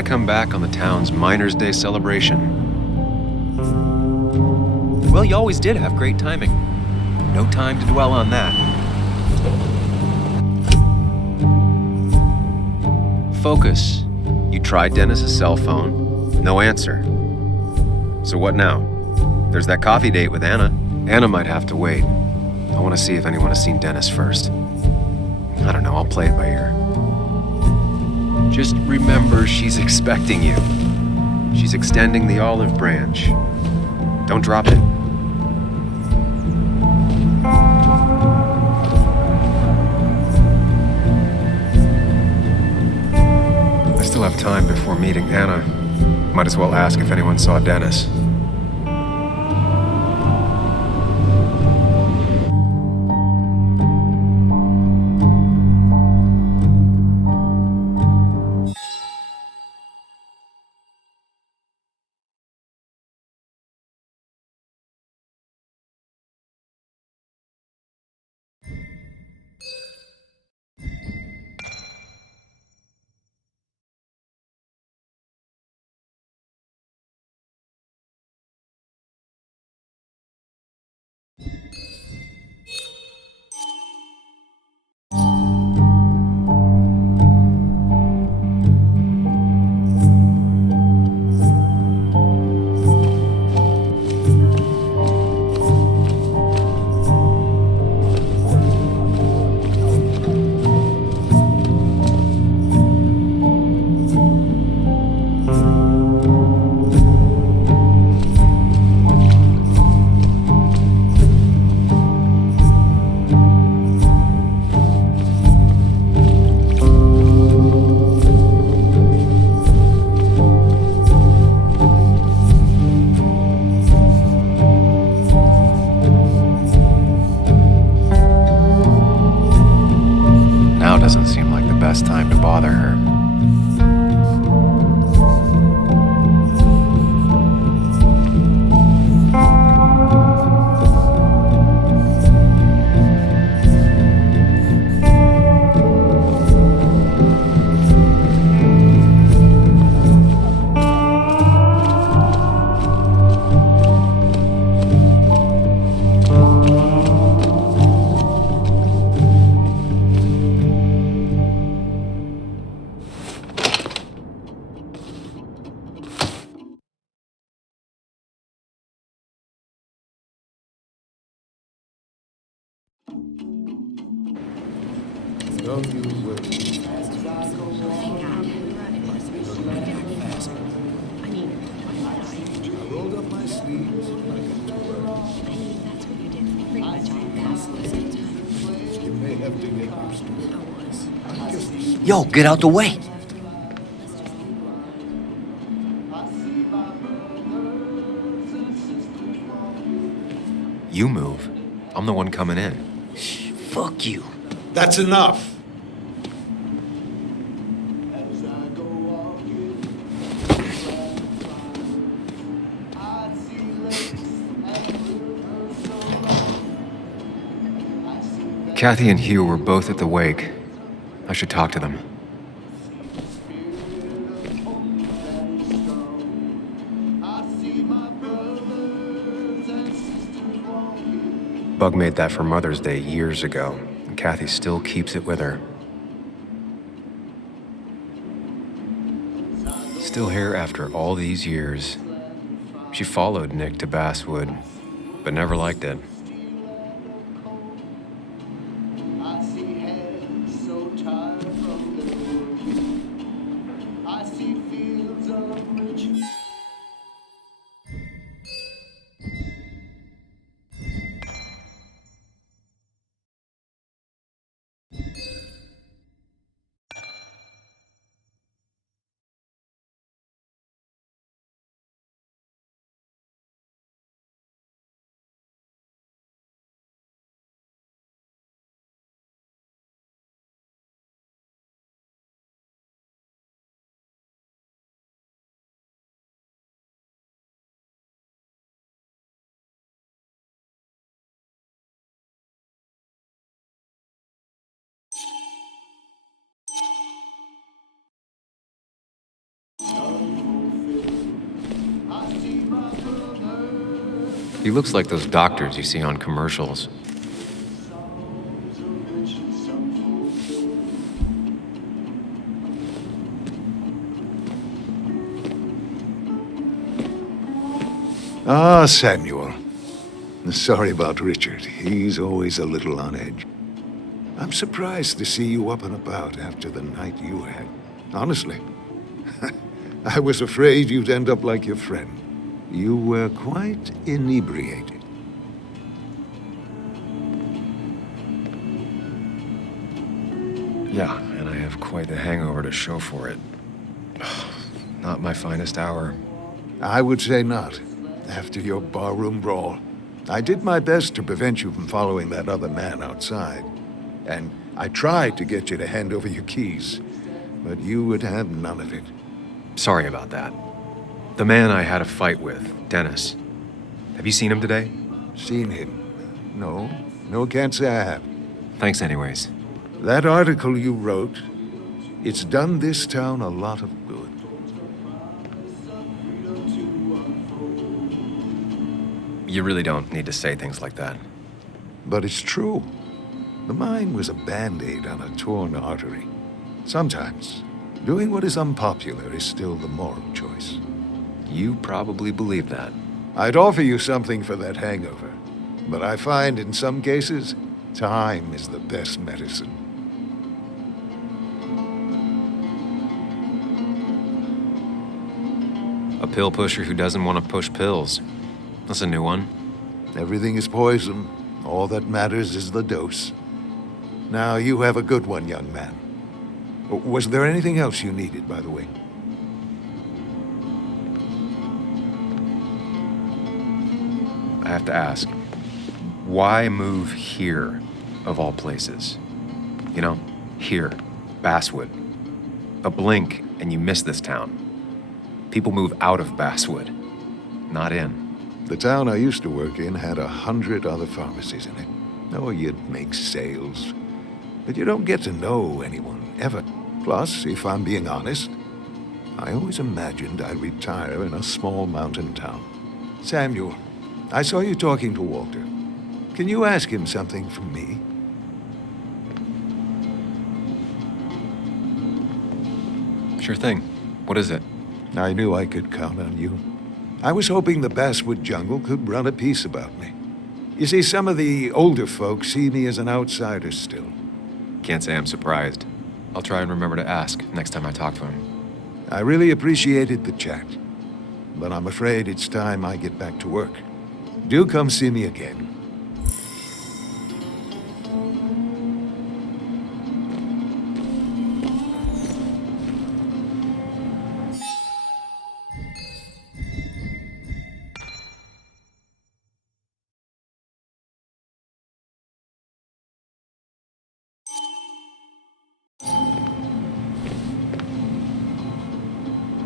I come back on the town's Miners' Day celebration. Well, you always did have great timing. No time to dwell on that. Focus. You tried Dennis's cell phone. No answer. So what now? There's that coffee date with Anna. Anna might have to wait. I want to see if anyone has seen Dennis first. I don't know, I'll play it by ear. Just remember she's expecting you. She's extending the olive branch. Don't drop it. I still have time before meeting Anna. Might as well ask if anyone saw Dennis. Now doesn't seem like the best time to bother her. Rolled up my sleeves when I got to work. That's what you did pretty much all Basswood. You may have to get used to it. I guess Yo, get out the way. You move. I'm the one coming in. Fuck you. that's enough. Kathy and Hugh were both at the wake. I should talk to them. Bug made that for Mother's Day years ago, and Kathy still keeps it with her. Still here after all these years. She followed Nick to Basswood, but never liked it. He looks like those doctors you see on commercials. Ah, Samuel. Sorry about Richard. He's always a little on edge. I'm surprised to see you up and about after the night you had. Honestly. I was afraid you'd end up like your friend. You were quite inebriated. Yeah, and I have quite the hangover to show for it. Not my finest hour. I would say not. After your barroom brawl, I did my best to prevent you from following that other man outside. And I tried to get you to hand over your keys, but you would have none of it. Sorry about that. The man I had a fight with, Dennis. Have you seen him today? Seen him? No, can't say I have. Thanks anyways. That article you wrote, it's done this town a lot of good. You really don't need to say things like that. But it's true. The mine was a band-aid on a torn artery. Sometimes, doing what is unpopular is still the moral choice. You probably believe that. I'd offer you something for that hangover, but I find in some cases, time is the best medicine. A pill pusher who doesn't want to push pills. That's a new one. Everything is poison. All that matters is the dose. Now, you have a good one, young man. Was there anything else you needed, by the way? I have to ask, why move here, of all places? You know, here, Basswood. A blink and you miss this town. People move out of Basswood, not in. The town I used to work in had 100 other pharmacies in it. Oh, you'd make sales. But you don't get to know anyone, ever. Plus, if I'm being honest, I always imagined I'd retire in a small mountain town. Samuel, I saw you talking to Walter. Can you ask him something from me? Sure thing. What is it? I knew I could count on you. I was hoping the Basswood jungle could run a piece about me. You see, some of the older folks see me as an outsider still. Can't say I'm surprised. I'll try and remember to ask next time I talk to him. I really appreciated the chat, but I'm afraid it's time I get back to work. Do come see me again.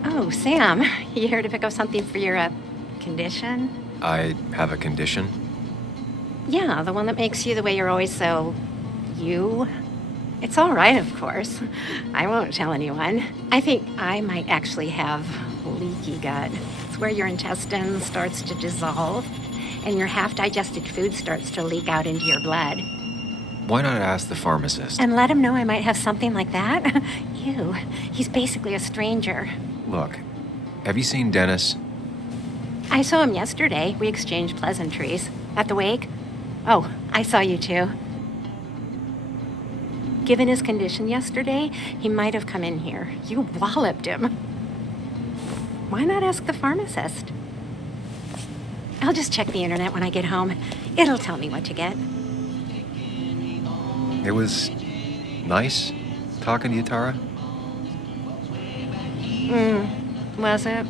Oh, Sam, you here to pick up something for your, condition? I have a condition? Yeah, the one that makes you the way you're always so... you? It's all right, of course. I won't tell anyone. I think I might actually have leaky gut. It's where your intestine starts to dissolve, and your half-digested food starts to leak out into your blood. Why not ask the pharmacist? And let him know I might have something like that? Ew, he's basically a stranger. Look, have you seen Dennis? I saw him yesterday. We exchanged pleasantries. At the wake? Oh, I saw you too. Given his condition yesterday, he might have come in here. You walloped him. Why not ask the pharmacist? I'll just check the internet when I get home. It'll tell me what to get. It was nice talking to you, Tara. Was it?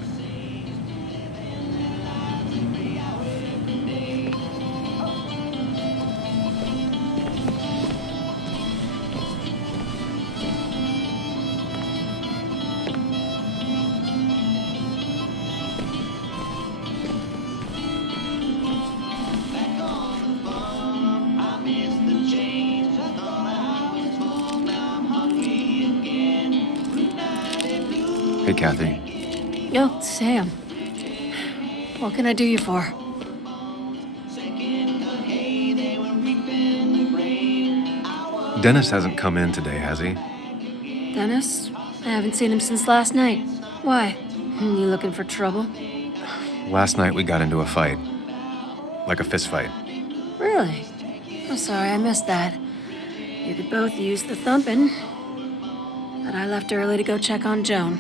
Hey, Kathy. Yo, Sam. What can I do you for? Dennis hasn't come in today, has he? Dennis? I haven't seen him since last night. Why? You looking for trouble? Last night we got into a fight. Like a fist fight. Really? I'm sorry I missed that. You could both use the thumping. But I left early to go check on Joan.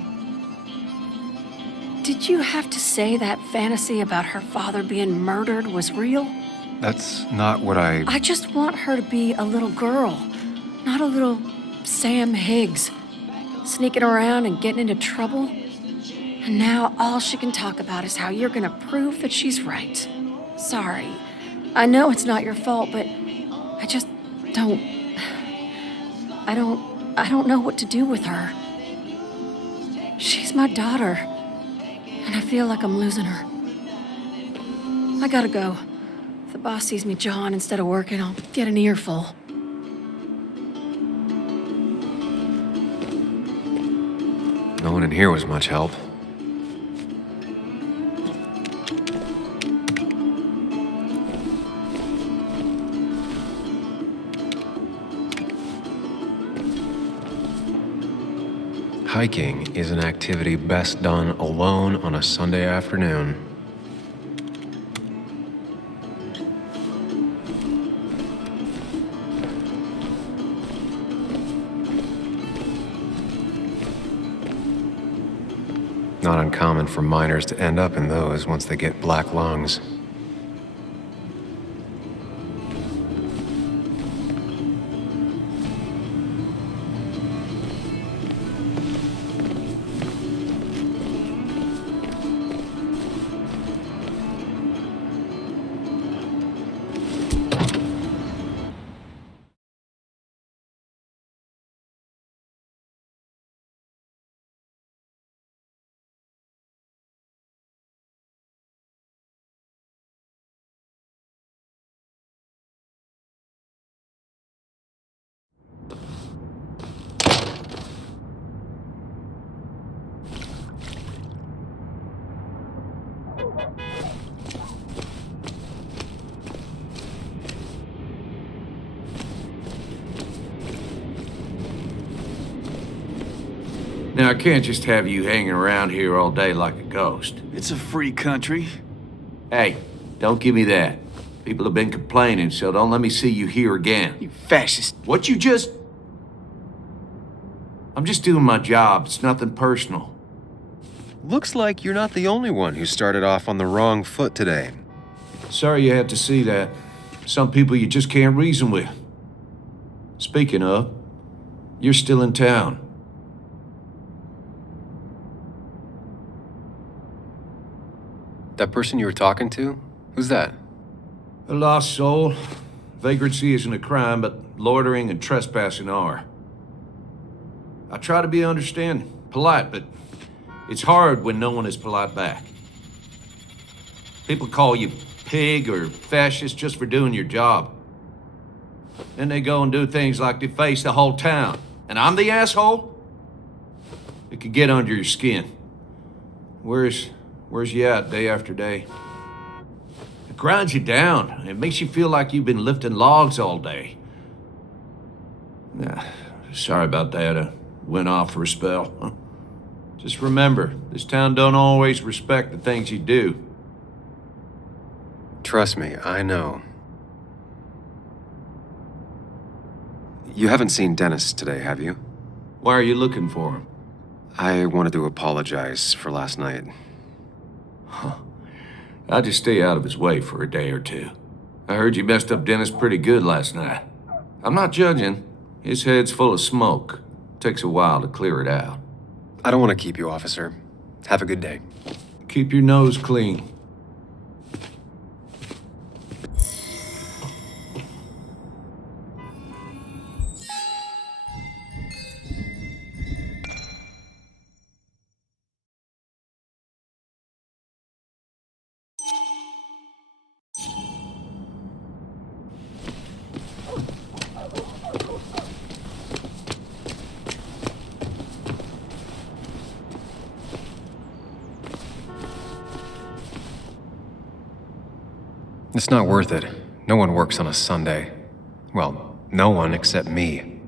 Did you have to say that fantasy about her father being murdered was real? That's not what I just want her to be a little girl, not a little Sam Higgs, sneaking around and getting into trouble. And now all she can talk about is how you're gonna prove that she's right. Sorry. I know it's not your fault, but I just don't... I don't know what to do with her. She's my daughter, and I feel like I'm losing her. I gotta go. If the boss sees me jawing instead of working, I'll get an earful. No one in here was much help. Hiking is an activity best done alone on a Sunday afternoon. Not uncommon for miners to end up in those once they get black lungs. Now, I can't just have you hanging around here all day like a ghost. It's a free country. Hey, don't give me that. People have been complaining, so don't let me see you here again. You fascist. What you just... I'm just doing my job. It's nothing personal. Looks like you're not the only one who started off on the wrong foot today. Sorry you had to see that. Some people you just can't reason with. Speaking of, you're still in town. That person you were talking to? Who's that? A lost soul. Vagrancy isn't a crime, but loitering and trespassing are. I try to be understanding, polite, but it's hard when no one is polite back. People call you pig or fascist just for doing your job. Then they go and do things like deface the whole town. And I'm the asshole? It could get under your skin. Where's you at day after day? It grinds you down. It makes you feel like you've been lifting logs all day. Sorry about that. I went off for a spell. Just remember, this town don't always respect the things you do. Trust me, I know. You haven't seen Dennis today, have you? Why are you looking for him? I wanted to apologize for last night. I'll just stay out of his way for a day or two. I heard you messed up Dennis pretty good last night. I'm not judging. His head's full of smoke. Takes a while to clear it out. I don't want to keep you, officer. Have a good day. Keep your nose clean. It's not worth it. No one works on a Sunday. Well, no one except me.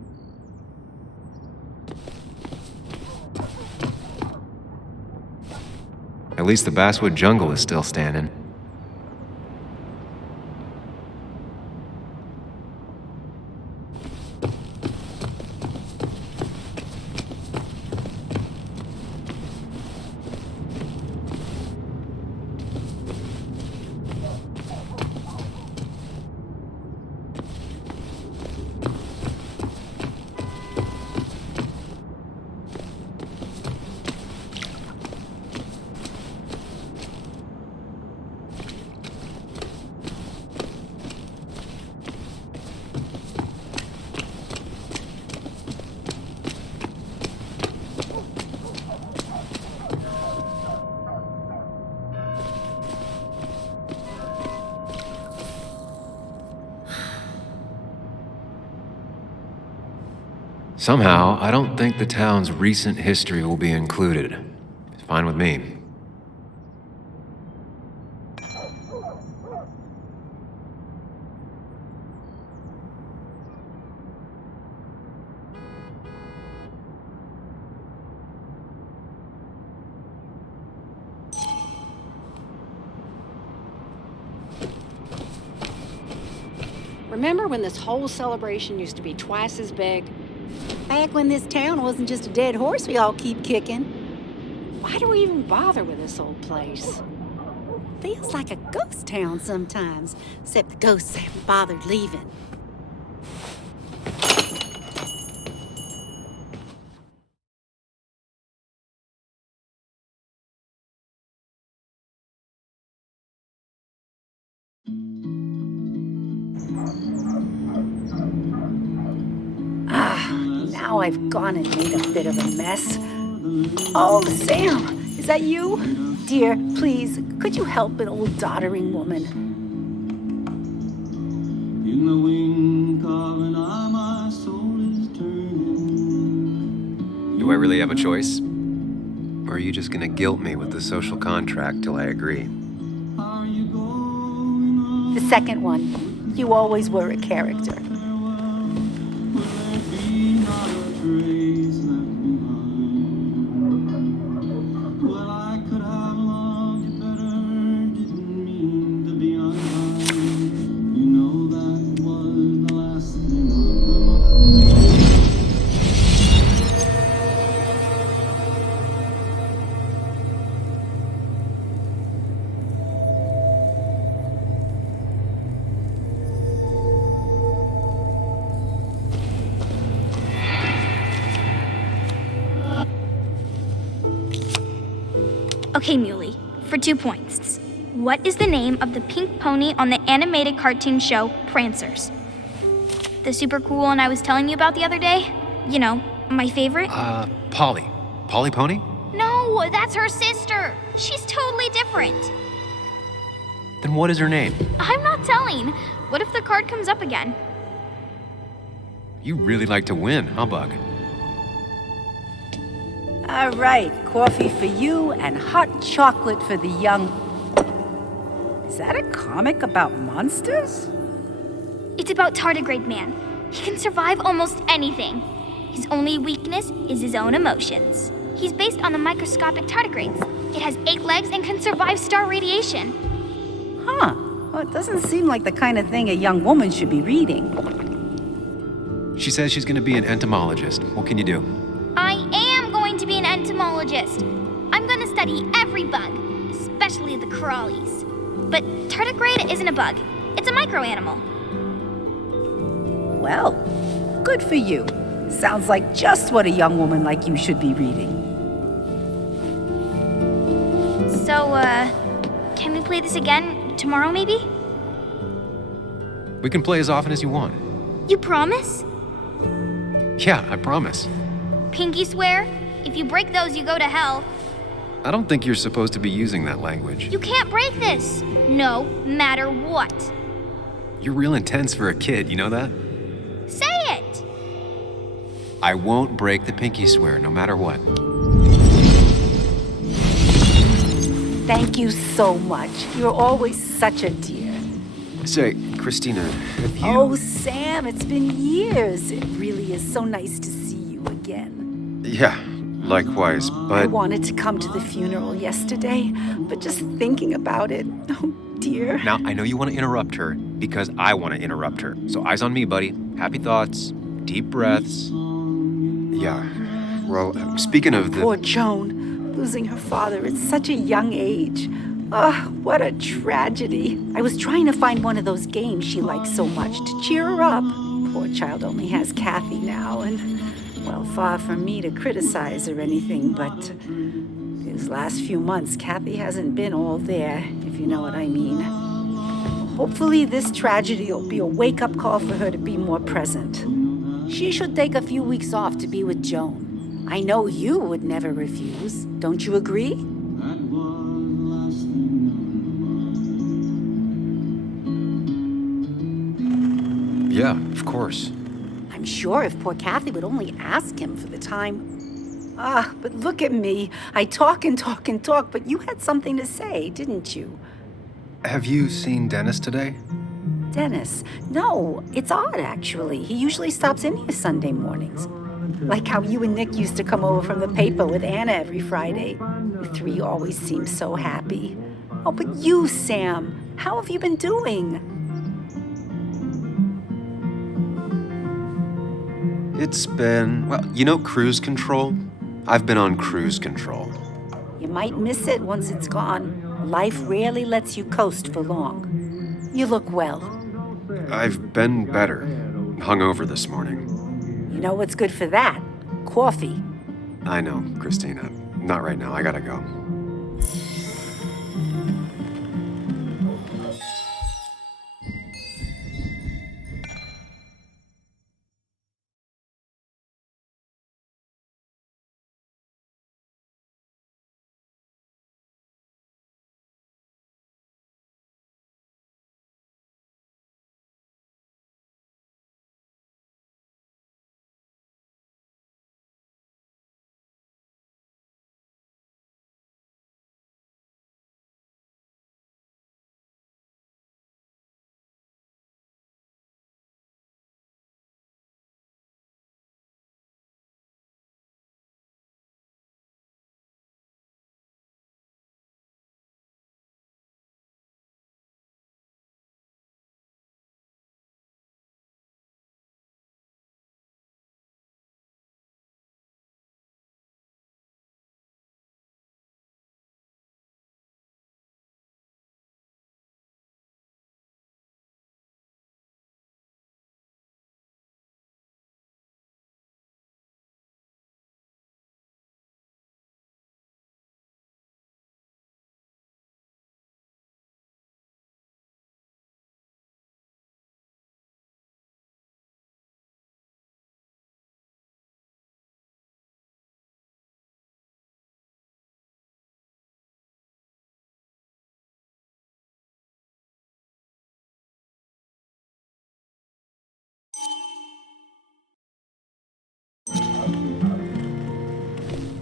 At least the Basswood jungle is still standing. Somehow, I don't think the town's recent history will be included. It's fine with me. Remember when this whole celebration used to be twice as big? Back when this town wasn't just a dead horse we all keep kicking. Why do we even bother with this old place? Feels like a ghost town sometimes, except the ghosts haven't bothered leaving. Now I've gone and made a bit of a mess. Oh, Sam, is that you? Dear, please, could you help an old doddering woman? In the wink of an eye, my soul is turning. Do I really have a choice? Or are you just gonna guilt me with the social contract till I agree? Are you going on? The second one. You always were a character. Will there be not a trace left behind? Well, I could have loved you better, didn't mean to be unkind. You know that was the last thing on my Okay, Muley, for 2 points. What is the name of the pink pony on the animated cartoon show Prancers? The super cool one I was telling you about the other day? You know, my favorite? Polly. Polly Pony? No, that's her sister. She's totally different. Then what is her name? I'm not telling. What if the card comes up again? You really like to win, huh, Bug? All right, coffee for you and hot chocolate for the young... Is that a comic about monsters? It's about Tardigrade Man. He can survive almost anything. His only weakness is his own emotions. He's based on the microscopic tardigrades. It has 8 legs and can survive star radiation. Huh. Well, it doesn't seem like the kind of thing a young woman should be reading. She says she's gonna be an entomologist. What can you do? I am going to be an entomologist. I'm going to study every bug, especially the crawlies. But tardigrade isn't a bug. It's a microanimal. Well, good for you. Sounds like just what a young woman like you should be reading. So, can we play this again tomorrow, maybe? We can play as often as you want. You promise? Yeah, I promise. Pinky swear? If you break those, you go to hell. I don't think you're supposed to be using that language. You can't break this. No matter what. You're real intense for a kid, you know that? Say it. I won't break the pinky swear, no matter what. Thank you so much. You're always such a dear. Say, Christina, have you... Oh, Sam, it's been years. It really is so nice to see you again. Yeah, Likewise, I but wanted to come to the funeral yesterday, but just thinking about it, oh dear. now I know you want to interrupt her because I want to interrupt her. So eyes on me, buddy. Happy thoughts, deep breaths. Yeah. Well, speaking of the... Poor Joan, losing her father at such a young age. What a tragedy. I was trying to find one of those games she likes so much to cheer her up. Poor child only has Kathy now, and, well, far from me to criticize or anything, but these last few months, Kathy hasn't been all there, if you know what I mean. Hopefully this tragedy will be a wake-up call for her to be more present. She should take a few weeks off to be with Joan. I know you would never refuse. Don't you agree? That was the last thing. Yeah, of course. I'm sure if poor Kathy would only ask him for the time. But look at me. I talk and talk and talk, but you had something to say, didn't you? Have you seen Dennis today? Dennis? No, it's odd, actually. He usually stops in here Sunday mornings. Like how you and Nick used to come over from the paper with Anna every Friday. You three always seem so happy. Oh, but you, Sam, how have you been doing? It's been, well, you know cruise control? I've been on cruise control. You might miss it once it's gone. Life rarely lets you coast for long. You look well. I've been better. Hungover this morning. You know what's good for that? Coffee. I know, Christina. Not right now. I gotta go.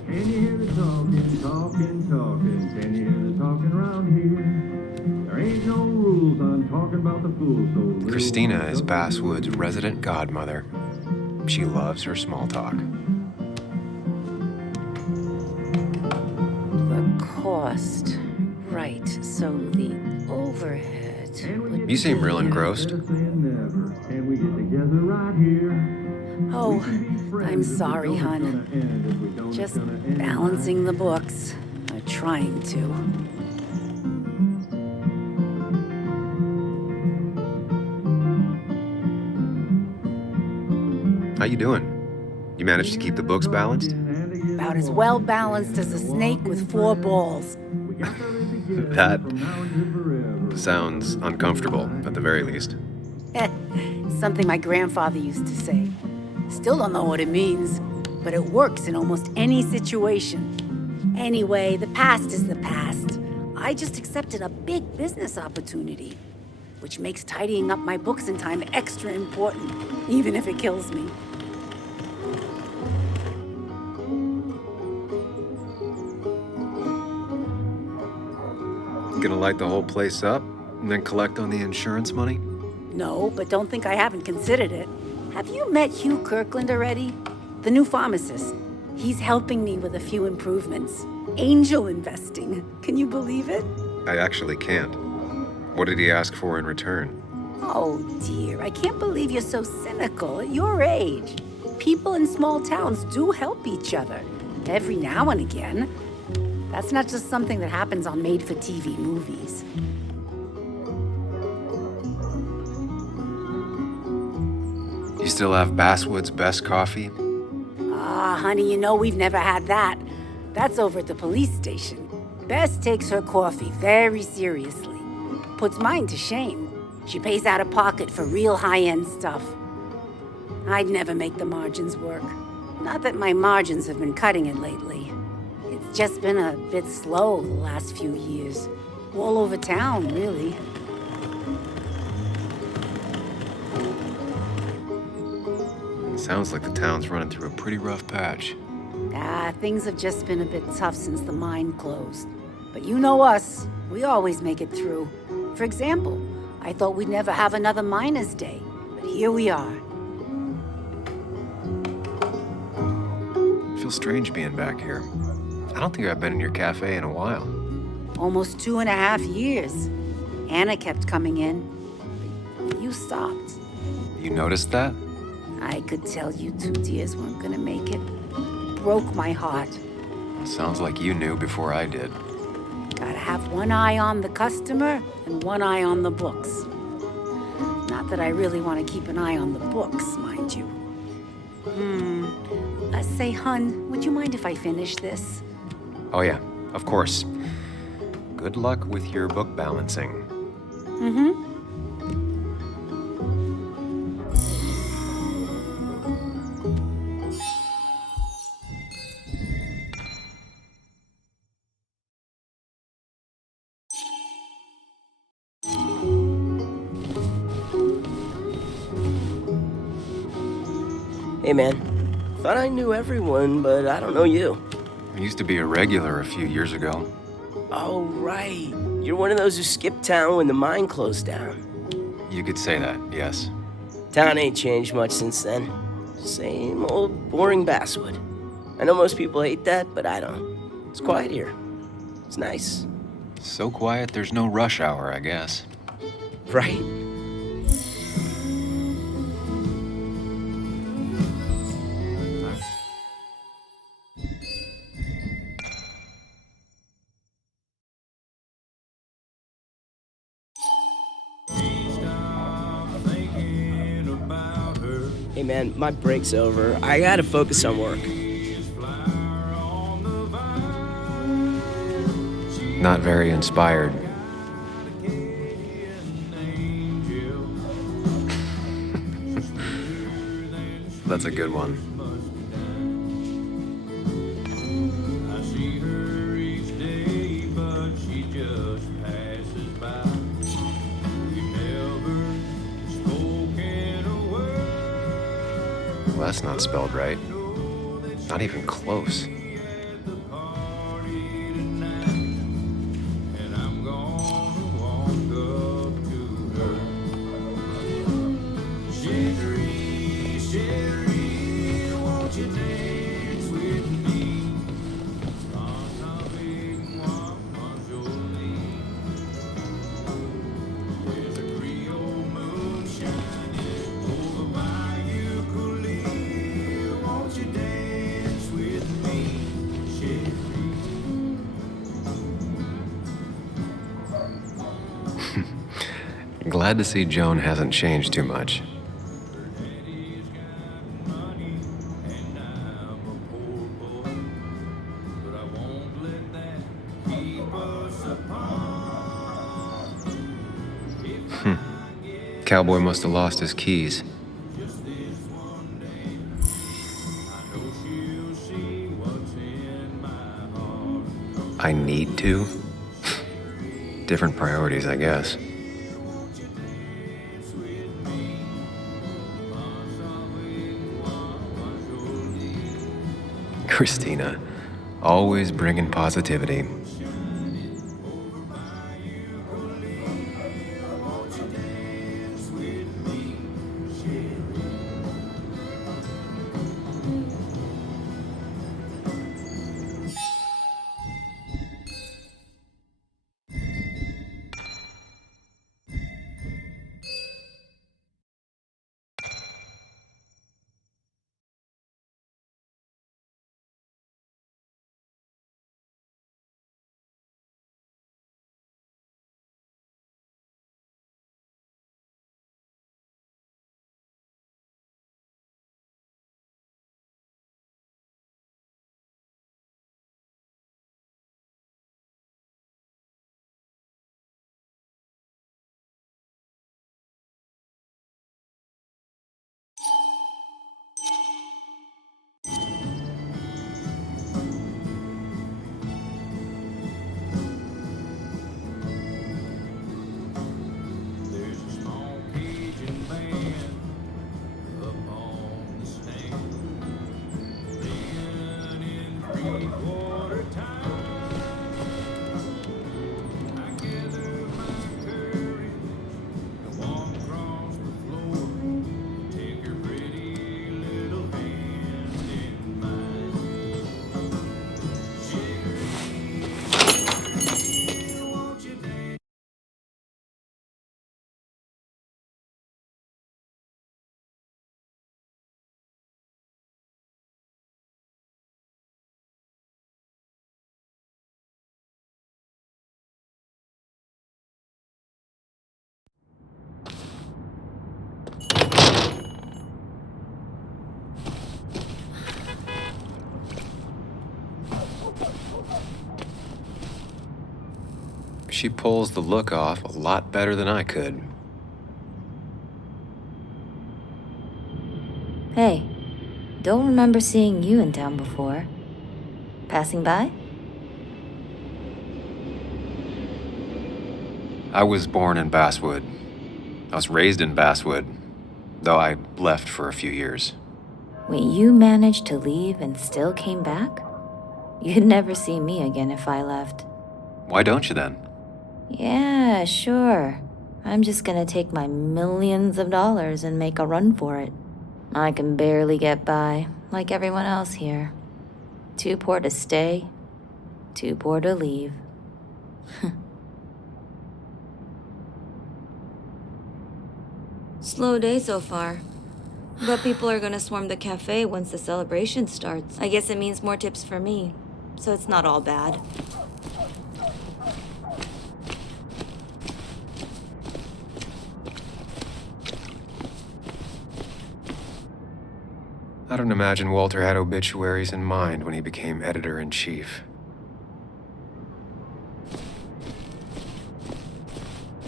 Can you hear the talking, talking, talking? Can you hear the talking around here? There ain't no rules on talking about the fool, so little Christina ones is don't- Basswood's resident godmother. She loves her small talk. The cost. Right, so the overhead would You seem be- real engrossed. Better saying never. Can we get together right here? Oh, We can be friends I'm if we sorry, don't, it's hon. gonna end. If we don't, it's Just gonna end. balancing the books. Or trying to. How you doing? You managed to keep the books balanced? About as well balanced as a snake with 4 balls. We got to live together That from now until forever. sounds uncomfortable, at the very least. Something my grandfather used to say. Still don't know what it means, but it works in almost any situation. Anyway, the past is the past. I just accepted a big business opportunity, which makes tidying up my books in time extra important, even if it kills me. Gonna light the whole place up and then collect on the insurance money? No, but don't think I haven't considered it. Have you met Hugh Kirkland already? The new pharmacist. He's helping me with a few improvements. Angel investing. Can you believe it? I actually can't. What did he ask for in return? Oh dear, I can't believe you're so cynical at your age. People in small towns do help each other, every now and again. That's not just something that happens on made-for-TV movies. You still have Basswood's best coffee? Ah, honey, you know we've never had that. That's over at the police station. Bess takes her coffee very seriously. Puts mine to shame. She pays out of pocket for real high-end stuff. I'd never make the margins work. Not that my margins have been cutting it lately. It's just been a bit slow the last few years. All over town, really. Sounds like the town's running through a pretty rough patch. Things have just been a bit tough since the mine closed. But you know us. We always make it through. For example, I thought we'd never have another Miners' Day, but here we are. It feels strange being back here. I don't think I've been in your cafe in a while. Almost 2.5 years. Anna kept coming in, but you stopped. You noticed that? I could tell you two dears weren't gonna make it. It broke my heart. Sounds like you knew before I did. Gotta have one eye on the customer and one eye on the books. Not that I really want to keep an eye on the books, mind you. Say, hun, would you mind if I finish this? Oh yeah, of course. Good luck with your book balancing. Mm-hmm. Hey, man. Thought I knew everyone, but I don't know you. I used to be a regular a few years ago. Oh, right. You're one of those who skipped town when the mine closed down. You could say that, yes. Town ain't changed much since then. Same old boring Basswood. I know most people hate that, but I don't. It's quiet here. It's nice. So quiet, there's no rush hour, I guess. Right? Hey man, my break's over. I gotta focus on work. Not very inspired. That's a good one. I see her each day, but she just passes by. We never spoken a word. Well, that's not spelled right. Not even close. And I'm gonna walk up to her. Sherry, Sherry, won't you dance with me? There's a Creole moon shining over Bayou Coulee. Won't you dance with me, Sherry? Glad to see Joan hasn't changed too much. Daddy's got money and I'm a poor boy, but I won't let that keep us apart. If I get Cowboy must have lost his keys. just this one day, I know she'll see what's in my heart. I need to? Different priorities, I guess. Christina, always bringing positivity. she pulls the look off a lot better than I could. Hey, don't remember seeing you in town before. Passing by? I was born in Basswood. I was raised in Basswood, though I left for a few years. Wait, you managed to leave and still came back? You'd never see me again if I left. Why don't you then? Yeah, sure. I'm just gonna take my millions of dollars and make a run for it. I can barely get by, like everyone else here. Too poor to stay, too poor to leave. Slow day so far. But people are gonna swarm the cafe once the celebration starts. I guess it means more tips for me, so it's not all bad. I don't imagine Walter had obituaries in mind when he became editor-in-chief.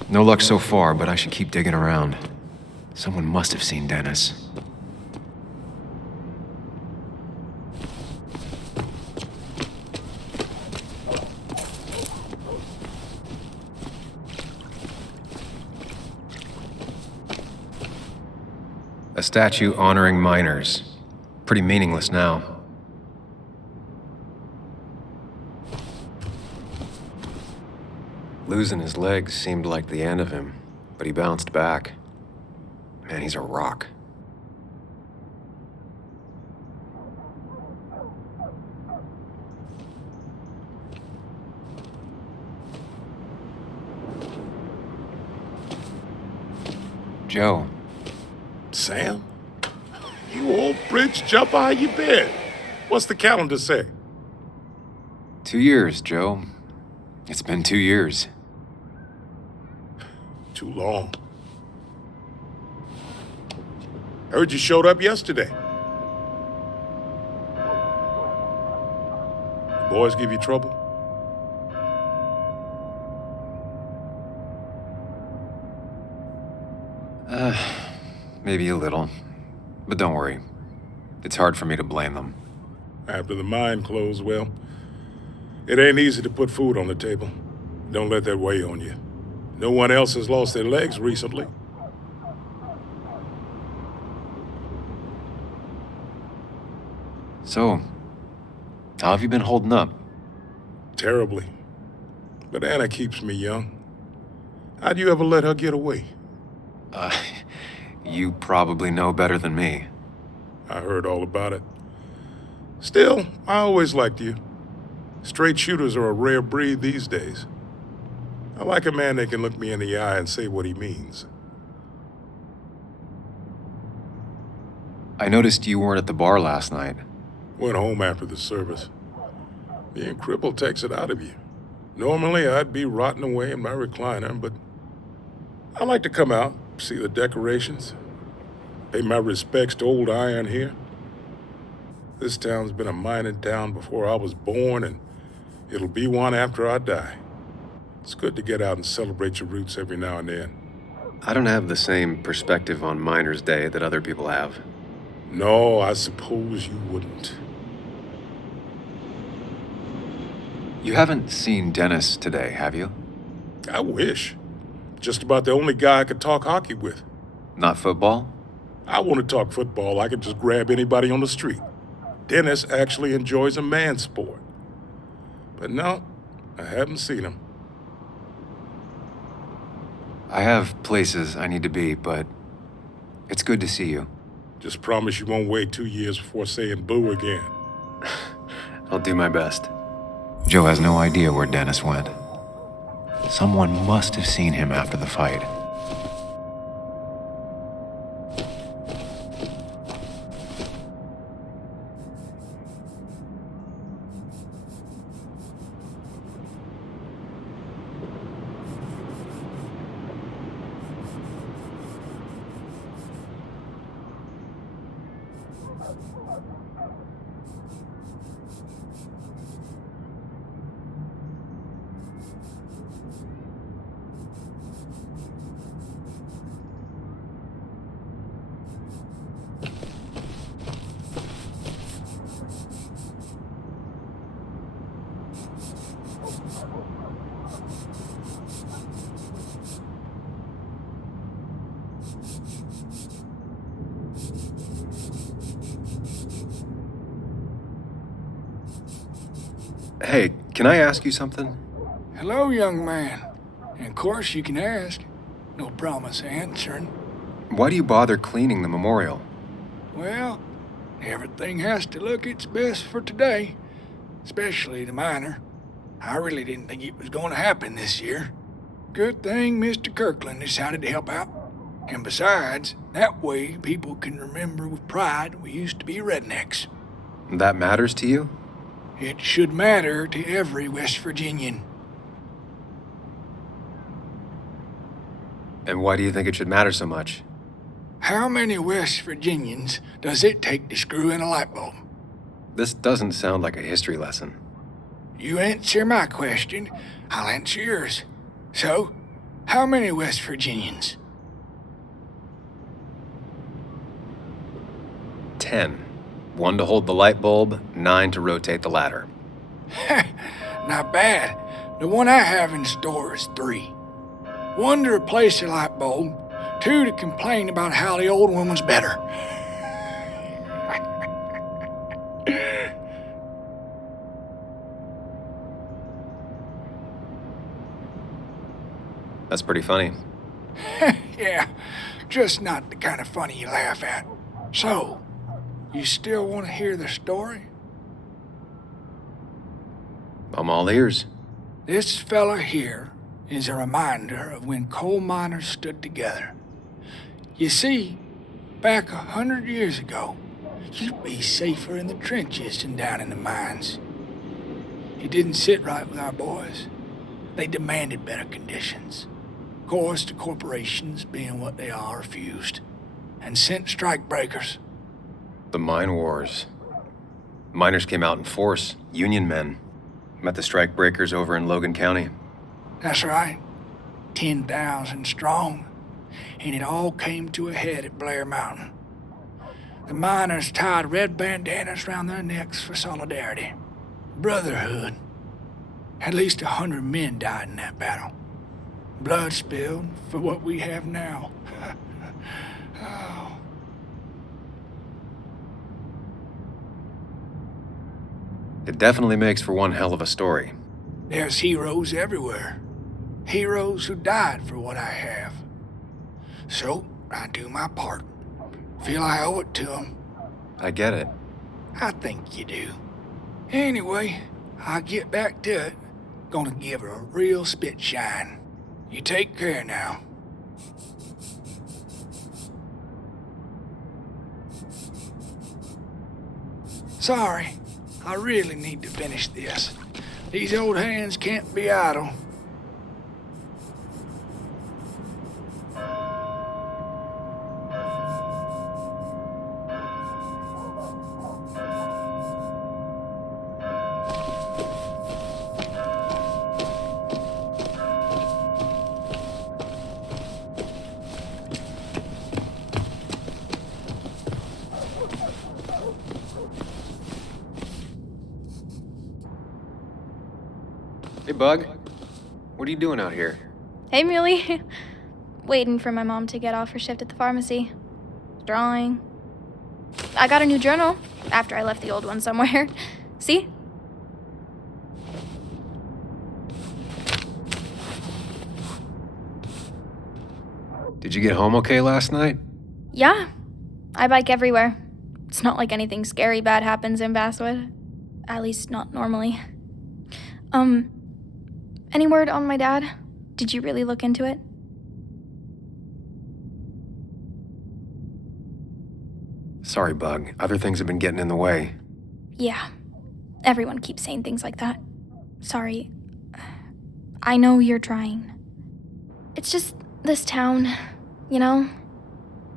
No luck so far, but I should keep digging around. Someone must have seen Dennis. A statue honoring miners. Pretty meaningless now. Losing his legs seemed like the end of him, but he bounced back. Man, he's a rock. Joe. Sam? You old bridge jumper, how you been? What's the calendar say? 2 years, Joe. It's been 2 years. Too long. Heard you showed up yesterday. The boys give you trouble? Maybe a little. But don't worry. It's hard for me to blame them. After the mine closed, well, it ain't easy to put food on the table. Don't let that weigh on you. No one else has lost their legs recently. So, how have you been holding up? Terribly. But Anna keeps me young. How'd you ever let her get away? You probably know better than me. I heard all about it. Still, I always liked you. Straight shooters are a rare breed these days. I like a man that can look me in the eye and say what he means. I noticed you weren't at the bar last night. Went home after the service. Being crippled takes it out of you. Normally, I'd be rotting away in my recliner, but I like to come out, see the decorations, pay my respects to old iron here. This town's been a mining town before I was born, and it'll be one after I die. It's good to get out and celebrate your roots every now and then. I don't have the same perspective on Miners' Day that other people have. No, I suppose you wouldn't. You haven't seen Dennis today, have you? I wish. Just about the only guy I could talk hockey with. Not football? I want to talk football. I could just grab anybody on the street. Dennis actually enjoys a man's sport. But no, I haven't seen him. I have places I need to be, but it's good to see you. Just promise you won't wait 2 years before saying boo again. I'll do my best. Joe has no idea where Dennis went. Someone must have seen him after the fight. Hey, can I ask you something? Hello, young man. And of course you can ask. No promise answering. Why do you bother cleaning the memorial? Well, everything has to look its best for today. Especially the miner. I really didn't think it was going to happen this year. Good thing Mr. Kirkland decided to help out. And besides, that way people can remember with pride we used to be rednecks. That matters to you? It should matter to every West Virginian. And why do you think it should matter so much? How many West Virginians does it take to screw in a light bulb? This doesn't sound like a history lesson. You answer my question, I'll answer yours. So, how many West Virginians? 10. 1 to hold the light bulb, 9 to rotate the ladder. Not bad. The one I have in store is 3. 1 to replace the light bulb, 2 to complain about how the old one was better. That's pretty funny. Yeah, just not the kind of funny you laugh at. So, you still want to hear the story? I'm all ears. This fella here is a reminder of when coal miners stood together. You see, back 100 years ago, you'd be safer in the trenches than down in the mines. It didn't sit right with our boys. They demanded better conditions. Of course, the corporations, being what they are, refused and sent strikebreakers. The mine wars. Miners came out in force, Union men. Met the strikebreakers over in Logan County. That's right. 10,000 strong. And it all came to a head at Blair Mountain. The miners tied red bandanas around their necks for solidarity. Brotherhood. At least 100 men died in that battle. Blood spilled for what we have now. Oh. It definitely makes for one hell of a story. There's heroes everywhere. Heroes who died for what I have. So, I do my part. Feel I owe it to them. I get it. I think you do. Anyway, I'll get back to it. Gonna give her a real spit shine. You take care now. Sorry, I really need to finish this. These old hands can't be idle. Hey, Bug. What are you doing out here? Hey, Muley. Waiting for my mom to get off her shift at the pharmacy. Drawing. I got a new journal after I left the old one somewhere. See? Did you get home okay last night? Yeah. I bike everywhere. It's not like anything scary bad happens in Basswood. At least not normally. Any word on my dad? Did you really look into it? Sorry, Bug. Other things have been getting in the way. Yeah. Everyone keeps saying things like that. Sorry. I know you're trying. It's just this town, you know?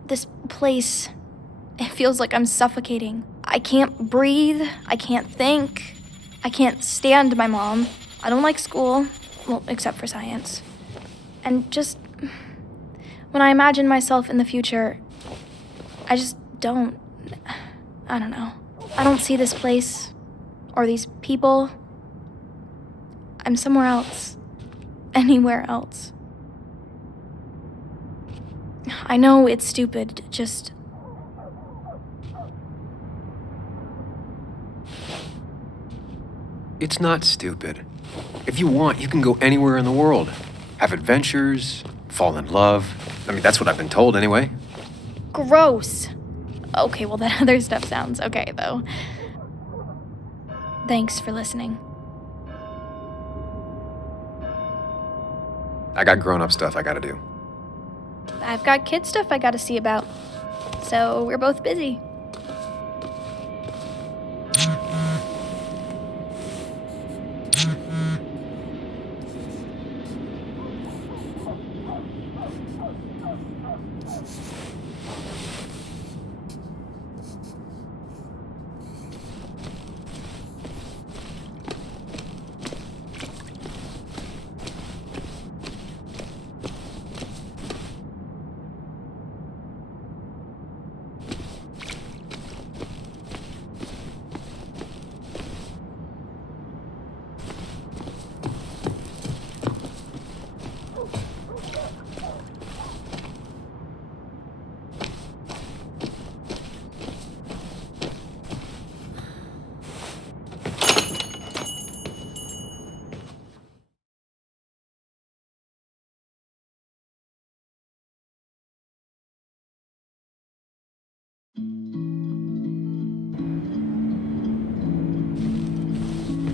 This place. It feels like I'm suffocating. I can't breathe. I can't think. I can't stand my mom. I don't like school. Well, except for science. And just When I imagine myself in the future, I just don't. I don't know. I don't see this place or these people. I'm somewhere else. Anywhere else. I know it's stupid, just. It's not stupid. If you want, you can go anywhere in the world. Have adventures, fall in love. I mean, that's what I've been told anyway. Gross. Okay, well, that other stuff sounds okay, though. Thanks for listening. I got grown-up stuff I gotta do. I've got kid stuff I gotta see about. So we're both busy.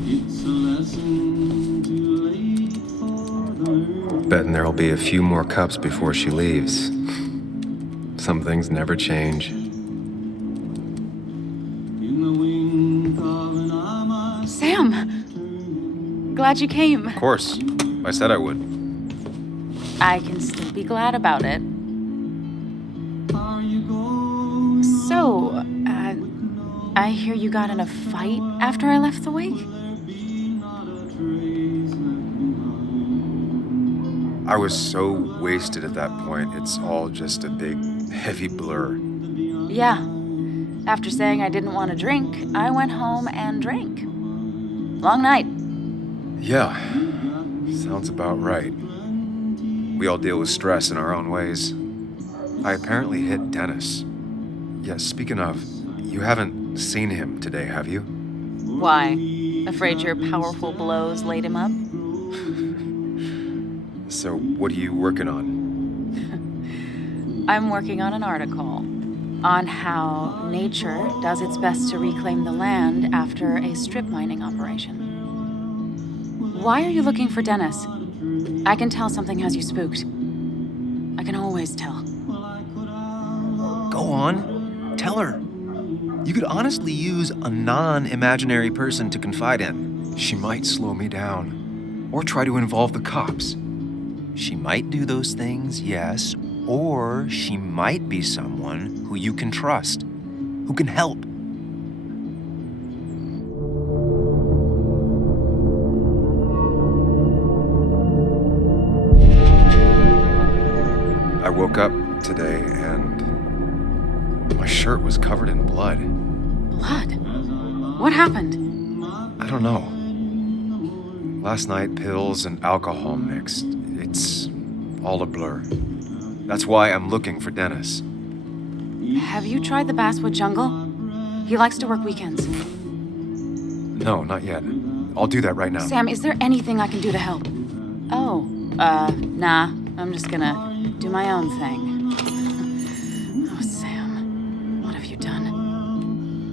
It's a lesson too late for the learned. Betting there'll be a few more cups before she leaves. Some things never change. In the wink of an eye, my Sam! Glad you came. Of course. I said I would. I can still be glad about it. are you going? So, I hear you got in a fight after I left the wake? There be not a trace left behind. I was so wasted at that point, it's all just a big, heavy blur. Yeah. After saying I didn't want to drink, I went home and drank. Long night. Yeah, sounds about right. We all deal with stress in our own ways. I apparently hit Dennis. Yeah, speaking of, you haven't seen him today, have you? Why? Afraid your powerful blows laid him up? So, what are you working on? I'm working on an article on how nature does its best to reclaim the land after a strip mining operation. Why are you looking for Dennis? I can tell something has you spooked. I can always tell. Go on. Tell her. You could honestly use a non-imaginary person to confide in. She might slow me down, or try to involve the cops. She might do those things, yes, or she might be someone who you can trust, who can help. I woke up today and my shirt was covered in blood. Blood? What happened? I don't know. Last night, pills and alcohol mixed. It's all a blur. That's why I'm looking for Dennis. Have you tried the Basswood jungle? He likes to work weekends. No, not yet. I'll do that right now. Sam, is there anything I can do to help? Oh, nah. I'm just gonna do my own thing. Oh, Sam, what have you done?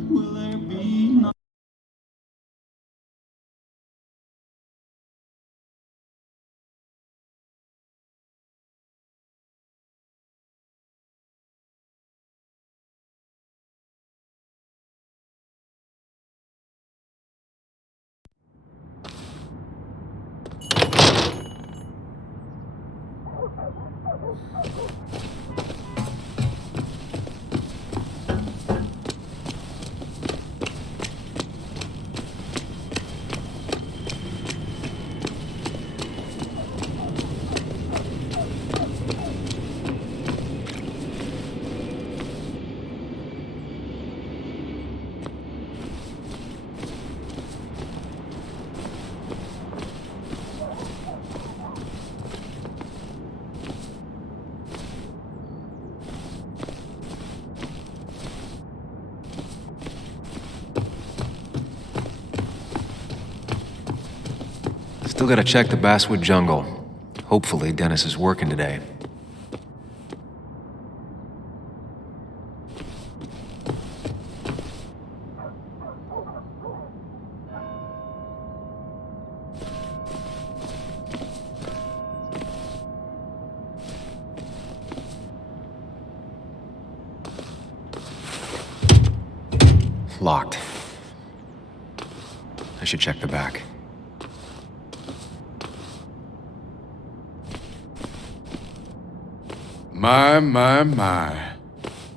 Will there be no Still gotta check the Basswood jungle. Hopefully Dennis is working today. Locked. I should check the back. My.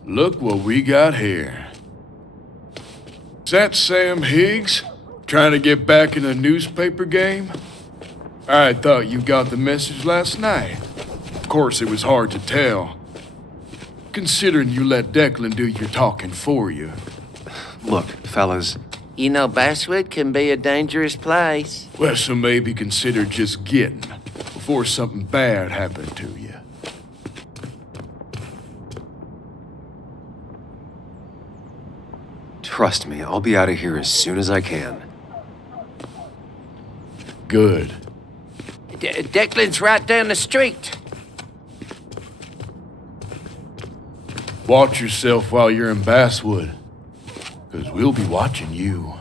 Look what we got here. Is that Sam Higgs? Trying to get back in the newspaper game? I thought you got the message last night. Of course, it was hard to tell, considering you let Declan do your talking for you. Look, fellas. You know, Basswood can be a dangerous place. Well, so maybe consider just getting before something bad happened to you. Trust me, I'll be out of here as soon as I can. Good. Declan's right down the street. Watch yourself while you're in Basswood, because we'll be watching you.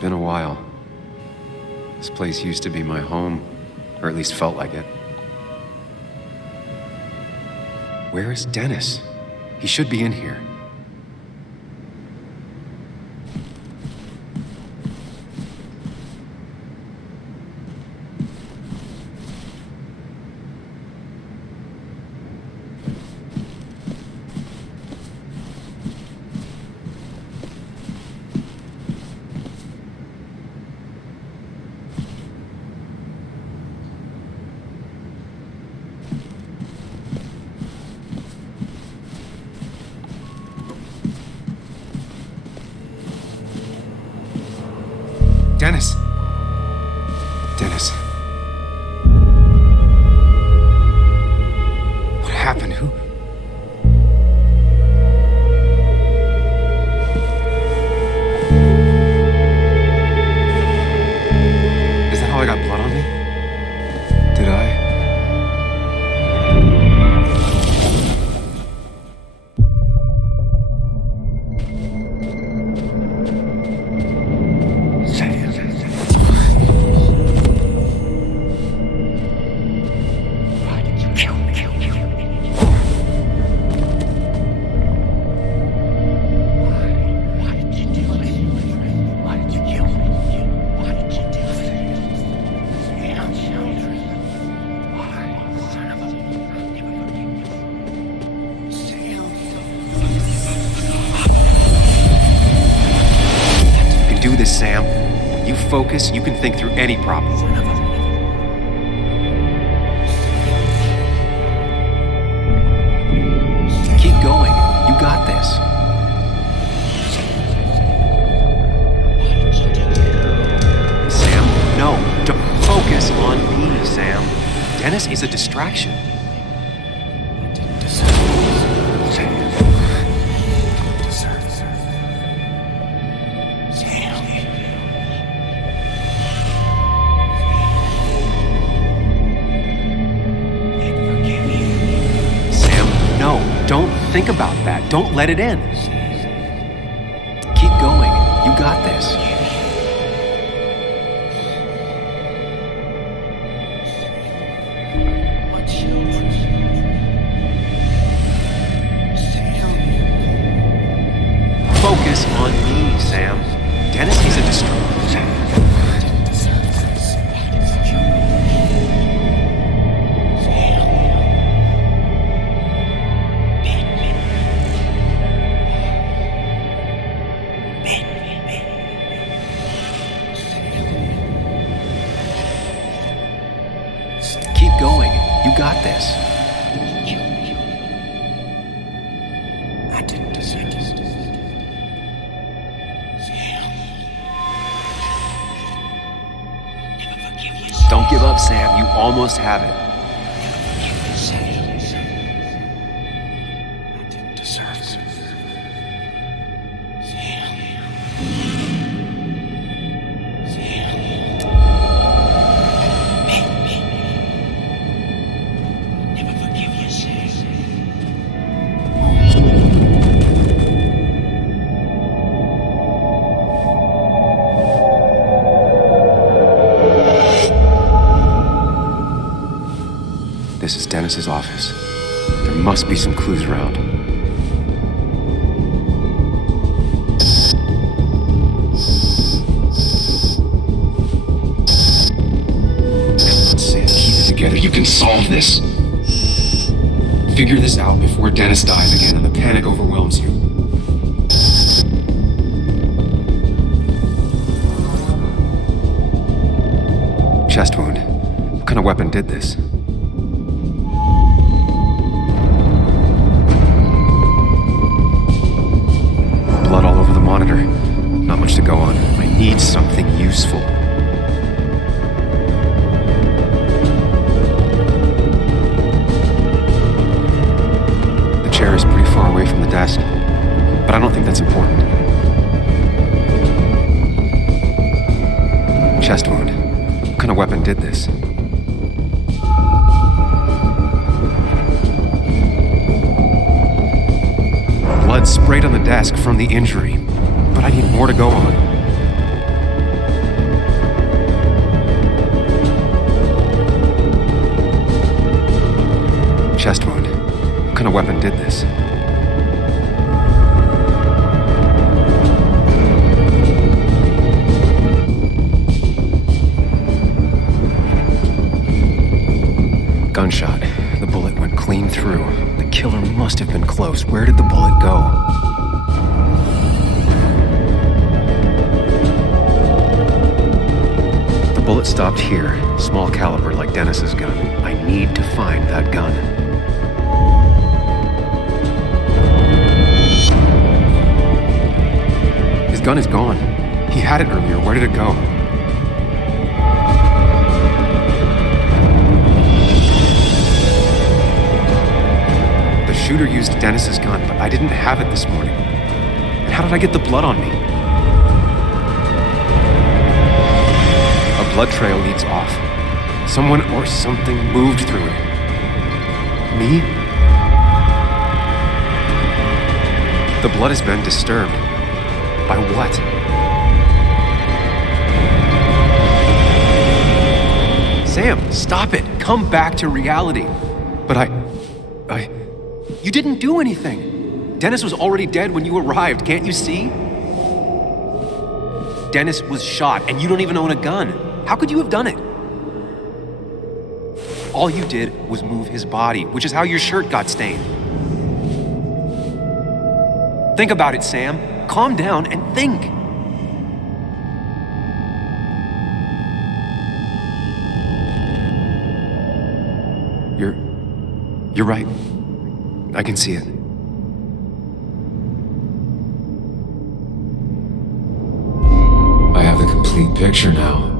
Been a while. This place used to be my home, or at least felt like it. Where is Dennis? He should be in here. Dennis! Dennis. What happened? Who? Is that how I got blood on me? Did I? Do this, Sam. When you focus, you can think through any problem. Keep going. You got this. Sam, no. Don't focus on me, Sam. Dennis is a distraction. Don't think about that. Don't let it in. Keep going. You got this. Focus on me, Sam. Dennis needs a distraction. Keep going. You got this. I didn't deserve it. Don't give up, Sam. You almost have it. I didn't deserve it. This is Dennis's office. There must be some clues around. Sam, keep it together. You can solve this. Figure this out before Dennis dies again and the panic overwhelms you. Chest wound. What kind of weapon did this? Blood all over the monitor. Not much to go on. I need something useful. The chair is pretty far away from the desk, but I don't think that's important. Chest wound. What kind of weapon did this? Blood sprayed on the desk from the injury, but I need more to go on. Chest wound. What kind of weapon did this? Gunshot. The bullet went clean through. The killer must have been close. Where did the bullet go? The bullet stopped here. Small caliber like Dennis's gun. I need to find that gun. His gun is gone. He had it earlier. Where did it go? The shooter used Dennis's gun, but I didn't have it this morning. And how did I get the blood on me? A blood trail leads off. Someone or something moved through it. Me? The blood has been disturbed. By what? Sam, stop it. Come back to reality. But you didn't do anything. Dennis was already dead when you arrived, can't you see? Dennis was shot, and you don't even own a gun. How could you have done it? All you did was move his body, which is how your shirt got stained. Think about it, Sam. Calm down and think. You're right. I can see it. I have the complete picture now.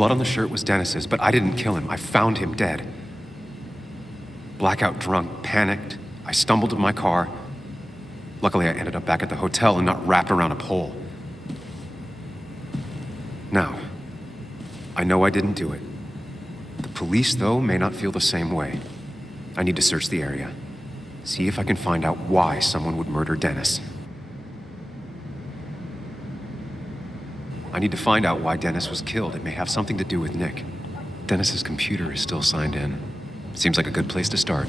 blood on the shirt was Dennis's, but I didn't kill him. I found him dead. Blackout drunk, panicked. I stumbled to my car. Luckily, I ended up back at the hotel and not wrapped around a pole. Now, I know I didn't do it. The police, though, may not feel the same way. I need to search the area. See if I can find out why someone would murder Dennis. I need to find out why Dennis was killed. It may have something to do with Nick. Dennis's computer is still signed in. Seems like a good place to start.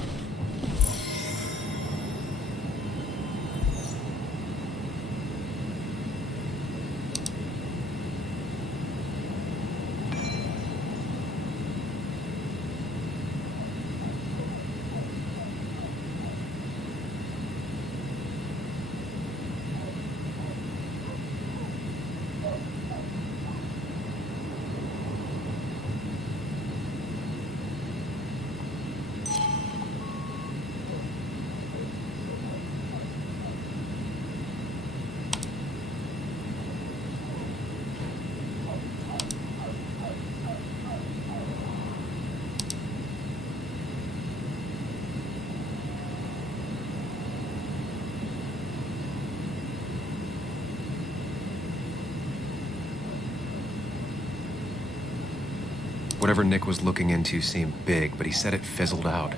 Whatever Nick was looking into seemed big, but he said it fizzled out.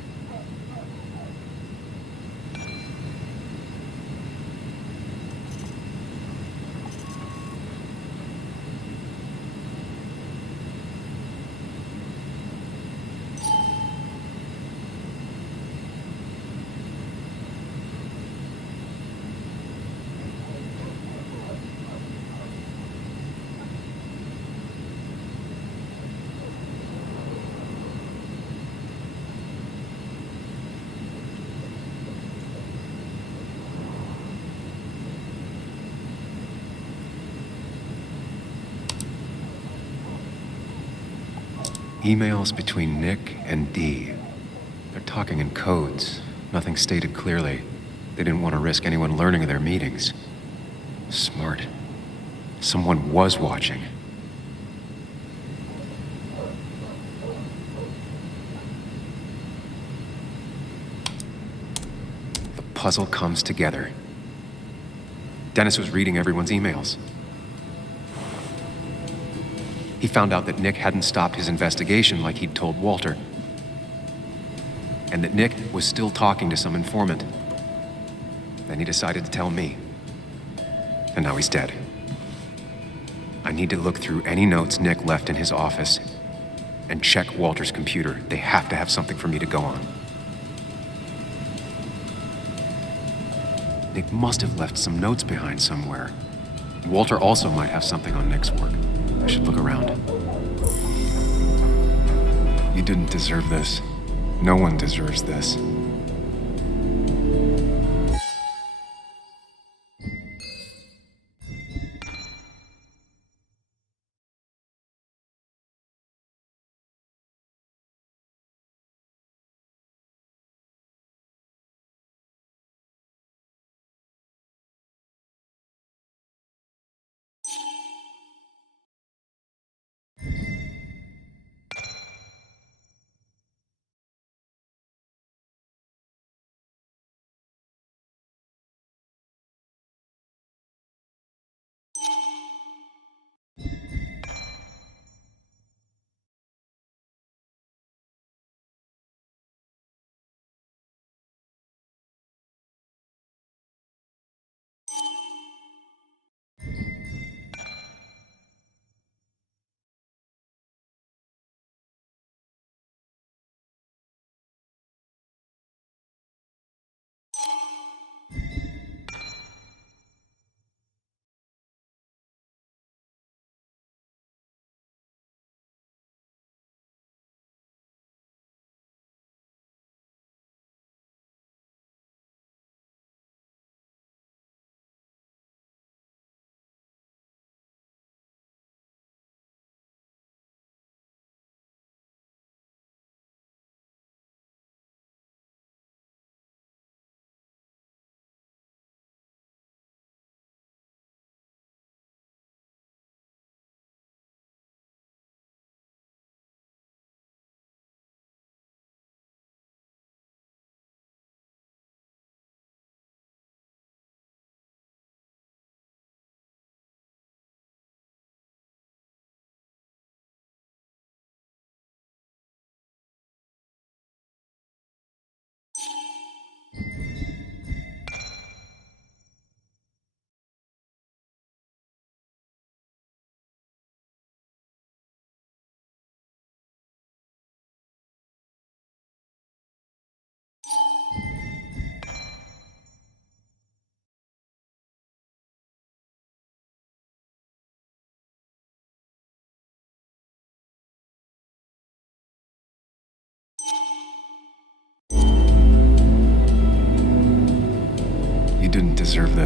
Emails between Nick and Dee. They're talking in codes. Nothing stated clearly. They didn't want to risk anyone learning of their meetings. Smart. Someone was watching. The puzzle comes together. Dennis was reading everyone's emails. He found out that Nick hadn't stopped his investigation like he'd told Walter. And that Nick was still talking to some informant. Then he decided to tell me. And now he's dead. I need to look through any notes Nick left in his office and check Walter's computer. They have to have something for me to go on. Nick must have left some notes behind somewhere. Walter also might have something on Nick's work. I should look around. You didn't deserve this. No one deserves this.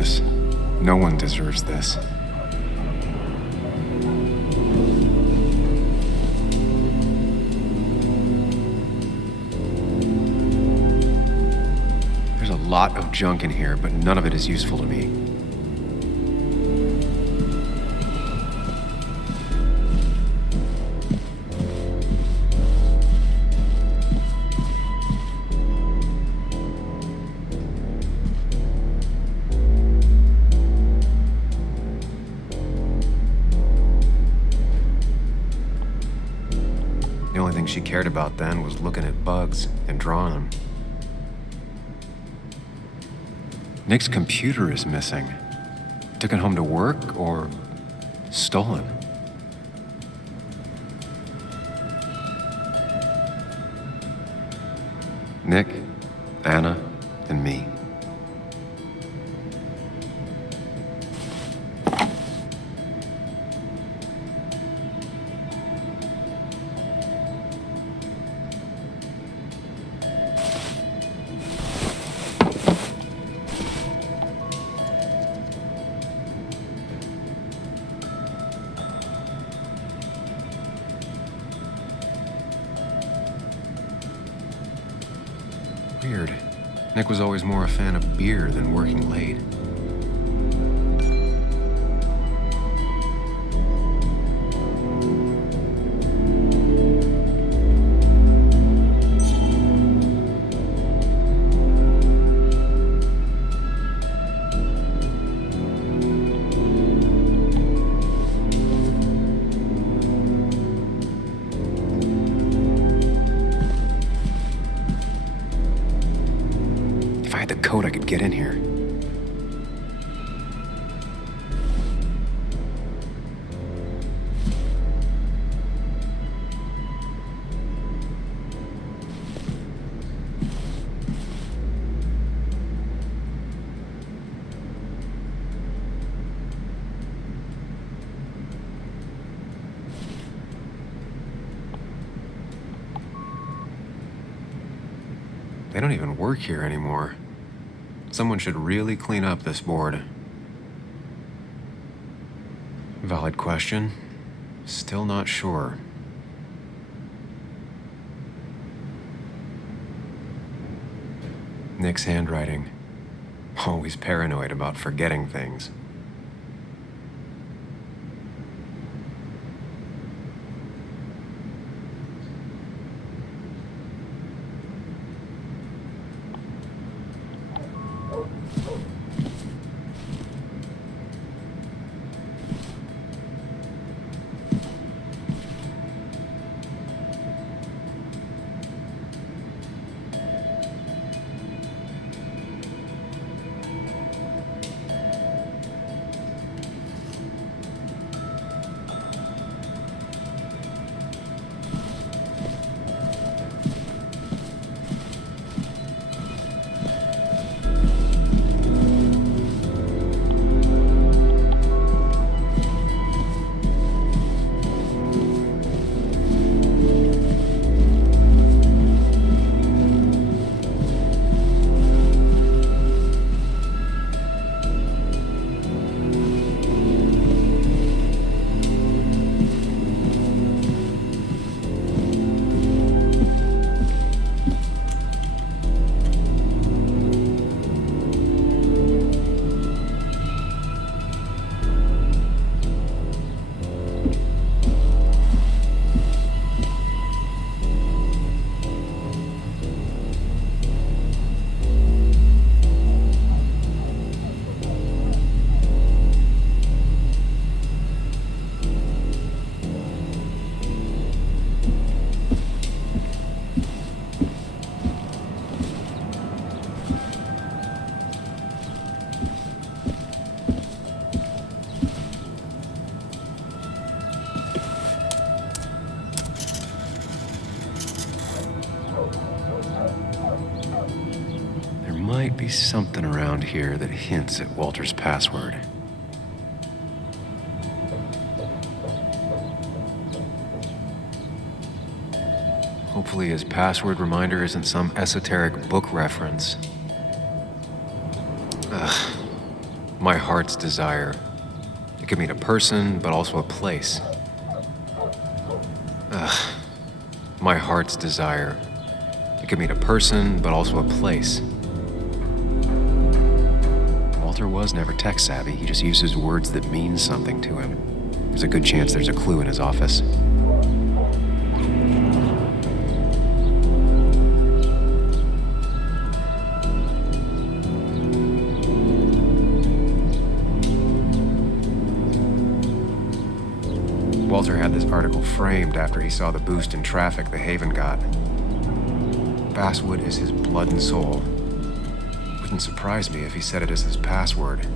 dangerous. No one deserves this. There's a lot of junk in here, but none of it is useful to me. The only thing she cared about then was looking at bugs and drawing them. Nick's computer is missing. Took it home to work or stolen? Nick, Anna, and me. Weird. Nick was always more a fan of beer than working late. If I had the code, I could get in here. They don't even work here anymore. Someone should really clean up this board. Valid question. Still not sure. Nick's handwriting. Always paranoid about forgetting things. Might be something around here that hints at Walter's password. Hopefully his password reminder isn't some esoteric book reference. Ugh. heart's desire. It could mean a person, but also a place. Ugh. My heart's desire. It could mean a person, but also a place. Walter was never tech savvy. He just uses words that mean something to him. There's a good chance there's a clue in his office. Walter had this article framed after he saw the boost in traffic the Haven got. Basswood is his blood and soul. Wouldn't surprise me if he said it as his password.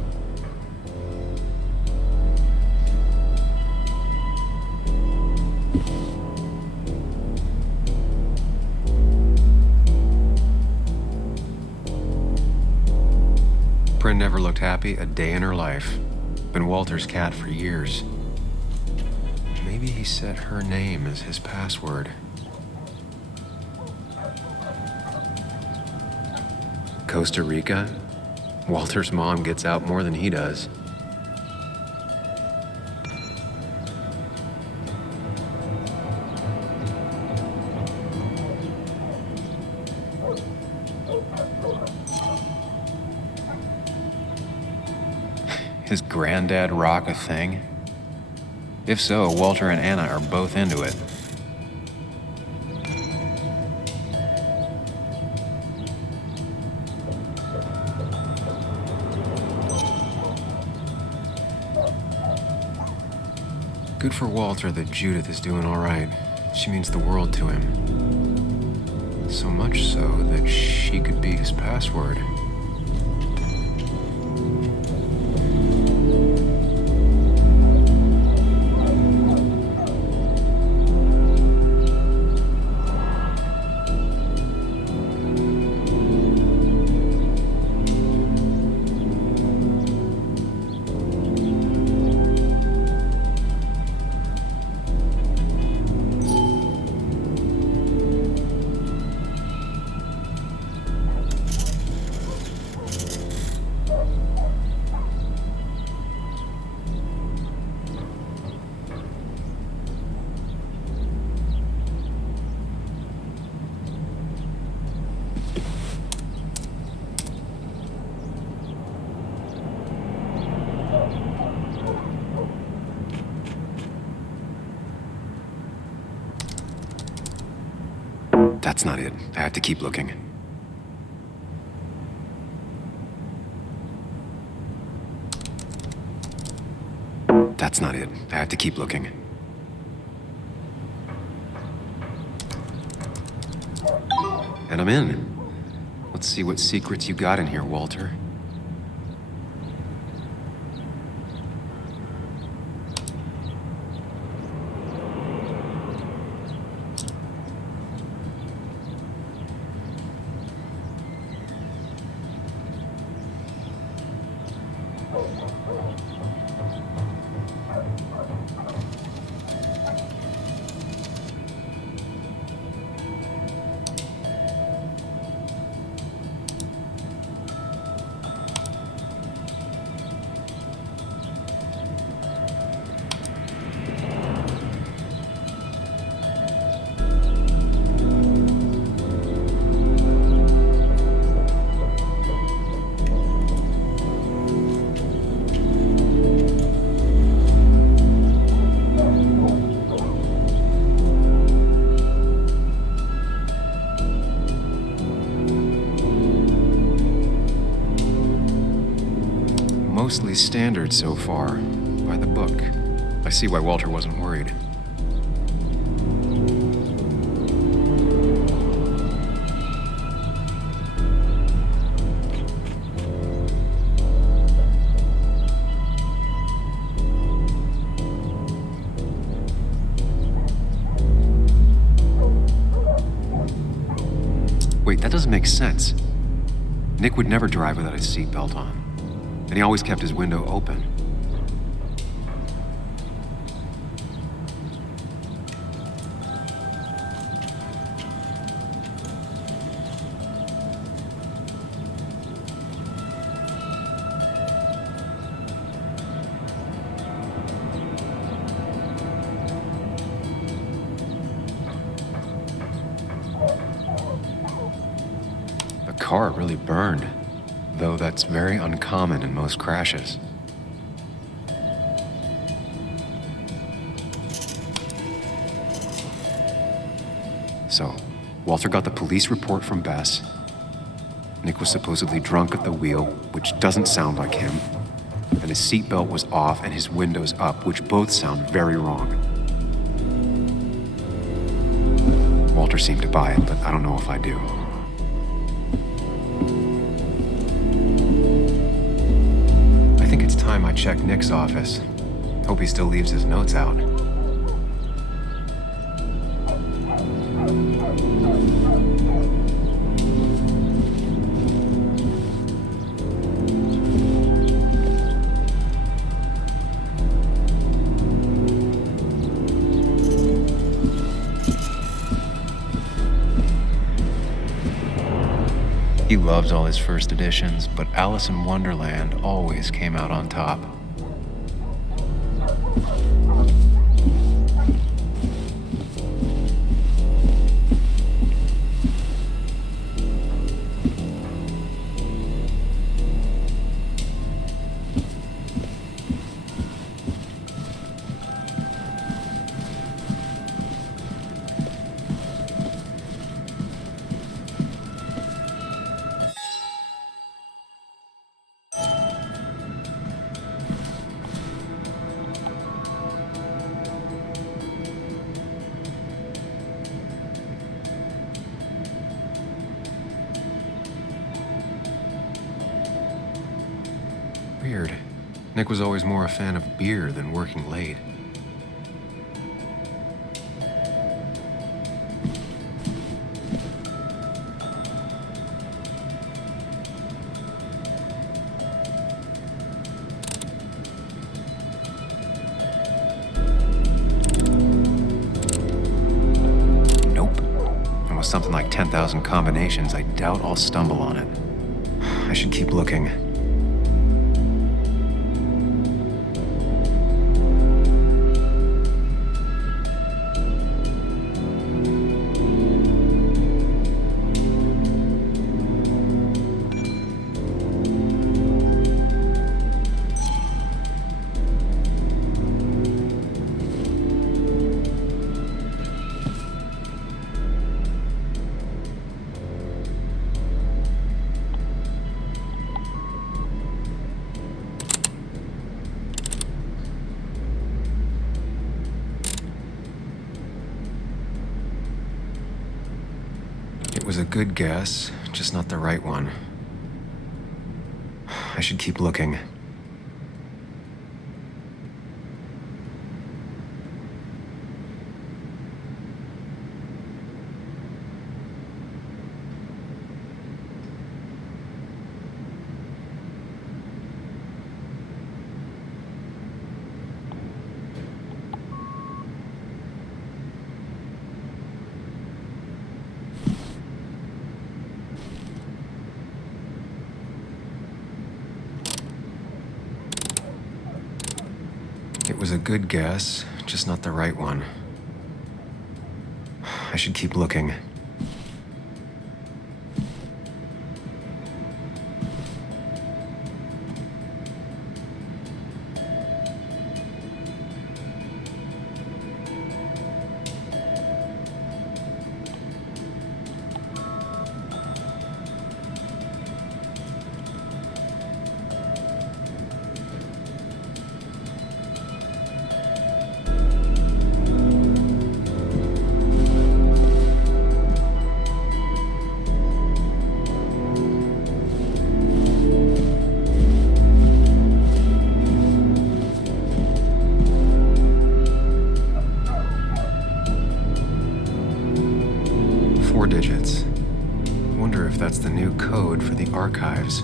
Bryn never looked happy a day in her life. Been Walter's cat for years. Maybe he set her name as his password. Costa Rica? Walter's mom gets out more than he does. His granddad rock a thing? If so, Walter and Anna are both into it. Good for Walter that Judith is doing all right. She means the world to him. So much so that she could be his password. That's not it. I have to keep looking. That's not it. I have to keep looking. And I'm in. Let's see what secrets you got in here, Walter. Mostly standard so far, by the book. I see why Walter wasn't worried. Wait, that doesn't make sense. Nick would never drive without his seatbelt on. And he always kept his window open. car really burned, though that's very uncommon in most crashes. So, Walter got the police report from Bess. Nick was supposedly drunk at the wheel, which doesn't sound like him. And his seatbelt was off and his windows up, which both sound very wrong. Walter seemed to buy it, but I don't know if I do. I think it's time I check Nick's office. Hope he still leaves his notes out. He loved all his first editions, but Alice in Wonderland always came out on top. Weird. Nick was always more a fan of beer than working late. Nope. And with something like 10,000 combinations, I doubt I'll stumble on it. I should keep looking. It was a good guess, just not the right one. I should keep looking. It was a good guess, just not the right one. I should keep looking. Digits. Wonder if that's the new code for the archives.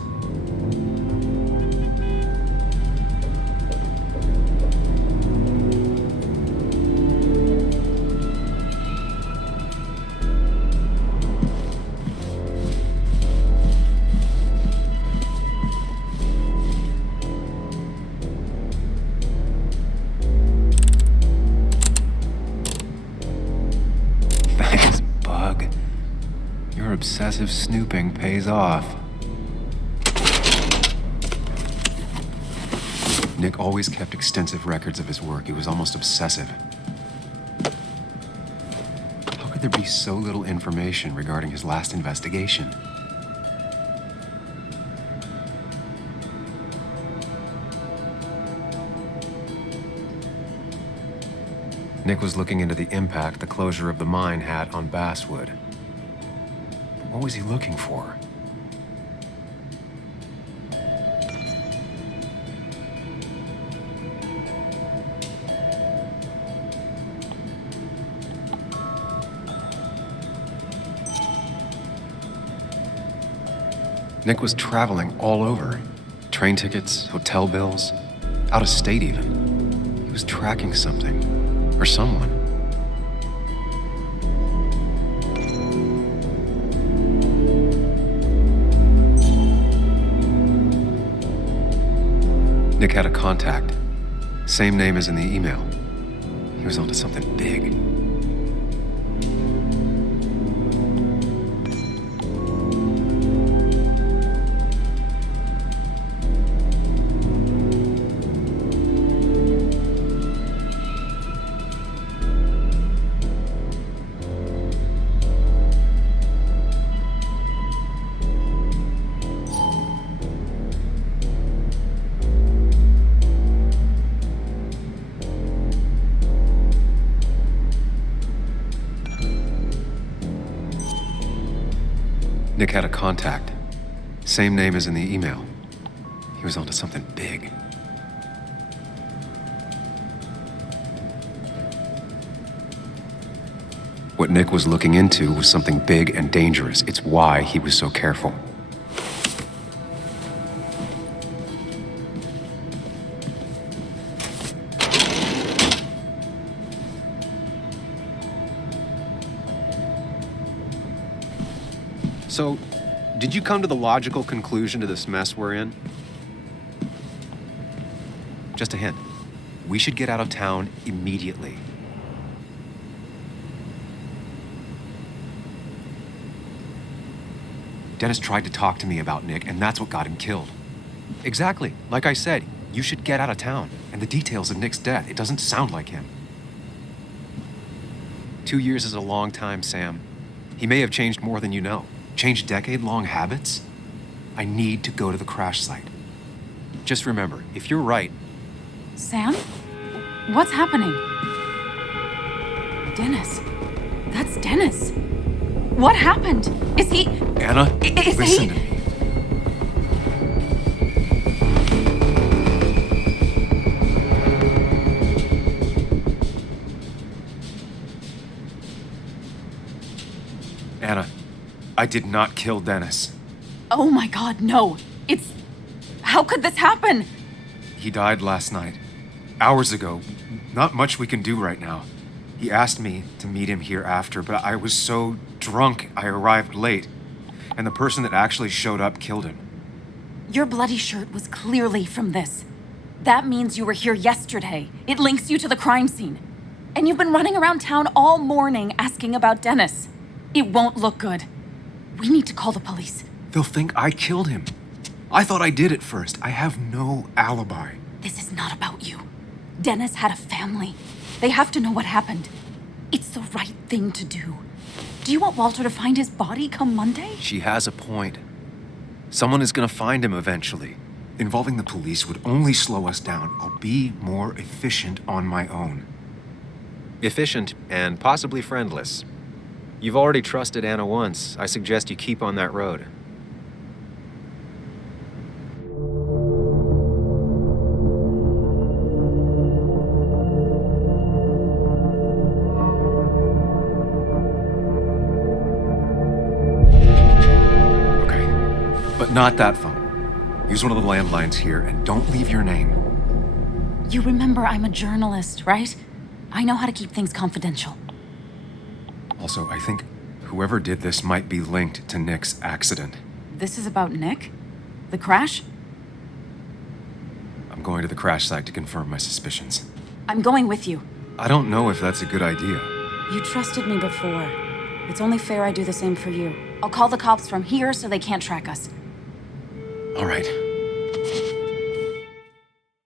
You're a obsessive snooping pays off. Nick always kept extensive records of his work. He was almost obsessive. How could there be so little information regarding his last investigation? Nick was looking into the impact the closure of the mine had on Basswood. What was he looking for? Nick was traveling all over. Train tickets, hotel bills, out of state even. He was tracking something. Or someone. Nick had a contact. Same name as in the email. He was onto something big. Nick had a contact. Same name as in the email. He was onto something big. What Nick was looking into was something big and dangerous. It's why he was so careful. So, did you come to the logical conclusion to this mess we're in? Just a hint. We should get out of town immediately. Dennis tried to talk to me about Nick, and that's what got him killed. Exactly. Like I said, you should get out of town. And the details of Nick's death, it doesn't sound like him. 2 years is a long time, Sam. He may have changed more than you know. Changed decade-long habits? I need to go to the crash site. Just remember, if you're right... Sam? What's happening? Dennis. That's Dennis. What happened? Is he... Anna, listen to me. Anna, I did not kill Dennis. Oh my God, no. It's... How could this happen? He died last night. Hours ago. Not much we can do right now. He asked me to meet him here after, but I was so drunk I arrived late. And the person that actually showed up killed him. Your bloody shirt was clearly from this. That means you were here yesterday. It links you to the crime scene. And you've been running around town all morning asking about Dennis. It won't look good. We need to call the police. They'll think I killed him. I thought I did at first. I have no alibi. This is not about you. Dennis had a family. They have to know what happened. It's the right thing to do. Do you want Walter to find his body come Monday? She has a point. Someone is gonna find him eventually. Involving the police would only slow us down. I'll be more efficient on my own. Efficient and possibly friendless. You've already trusted Anna once. I suggest you keep on that road. But not that phone. Use one of the landlines here and don't leave your name. You remember I'm a journalist, right? I know how to keep things confidential. Also, I think whoever did this might be linked to Nick's accident. This is about Nick? The crash? I'm going to the crash site to confirm my suspicions. I'm going with you. I don't know if that's a good idea. You trusted me before. It's only fair I do the same for you. I'll call the cops from here so they can't track us. All right.